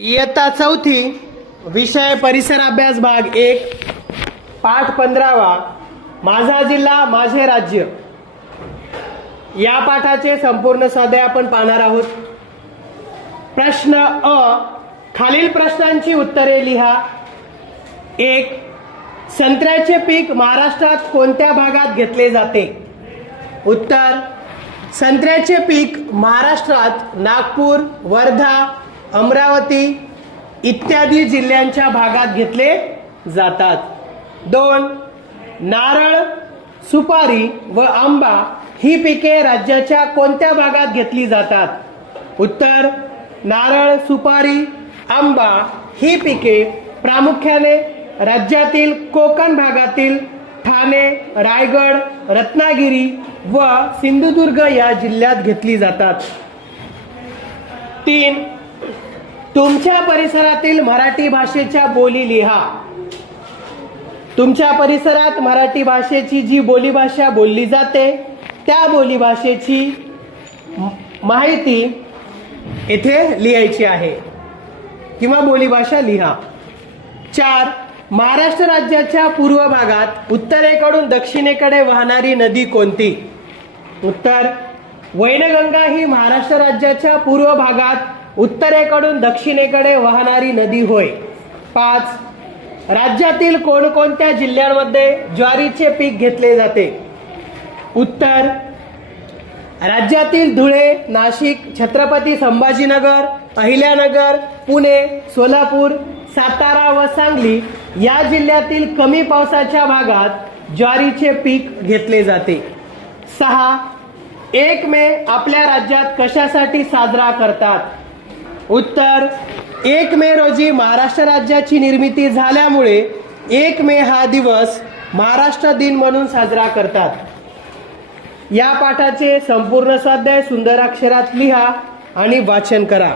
इयत्ता चौथी विषय परिसर अभ्यास भाग एक पाठ पंधरावा माझा जिल्हा माझे राज्य. या पाठाचे संपूर्ण स्वाध्याय आपण पाहणार आहोत. प्रश्न अ खालील प्रश्नांची उत्तरे लिहा. एक संत्र्याचे पीक महाराष्ट्रात कोणत्या भागात घेतले जाते? उत्तर संत्र्याचे पीक महाराष्ट्रात नागपूर वर्धा अमरावती इत्यादी जिल्ह्यांच्या भागात घेतले जातात. दोन नारळ सुपारी व आंबा ही पिके राज्याच्या कोणत्या भागात घेतली जातात? उत्तर नारळ सुपारी आंबा ही पिके प्रामुख्याने राज्यातील कोकण भागातील ठाणे रायगड रत्नागिरी व सिंधुदुर्ग या जिल्ह्यात घेतली जातात. तीन तुमच्या परिसरातील मराठी भाषेच्या बोली लिहा. तुमच्या परिसरात मराठी भाषेची जी बोलीभाषा बोलली जाते त्या बोलीभाषेची माहिती येथे लिहायची आहे. किंवा बोलीभाषा लिहा. चार महाराष्ट्र राज्याच्या पूर्व भागात उत्तरेकडून दक्षिणेकडे वाहणारी नदी कोणती? उत्तर वैनगंगा ही महाराष्ट्र राज्याच्या पूर्व भागात उत्तरेकडून दक्षिणेकडे वाहणारी नदी होय. पाच राज्यातील कोणकोणत्या जिल्ह्यांमध्ये ज्वारीचे पीक घेतले जाते? उत्तर राज्यातील धुळे नाशिक छत्रपती संभाजीनगर अहिल्यानगर पुणे सोलापूर सातारा व सांगली या जिल्ह्यातील कमी पावसाच्या भागात ज्वारीचे पीक घेतले जाते. सहा एक मे आपल्या राज्यात कशासाठी साजरा करतात? उत्तर एक मे रोजी महाराष्ट्र राज्याची निर्मिती झाल्यामुळे एक मे हा दिवस महाराष्ट्र दिन म्हणून साजरा करतात. या पाठाचे संपूर्ण स्वाध्याय सुंदर अक्षरात लिहा आणि वाचन करा.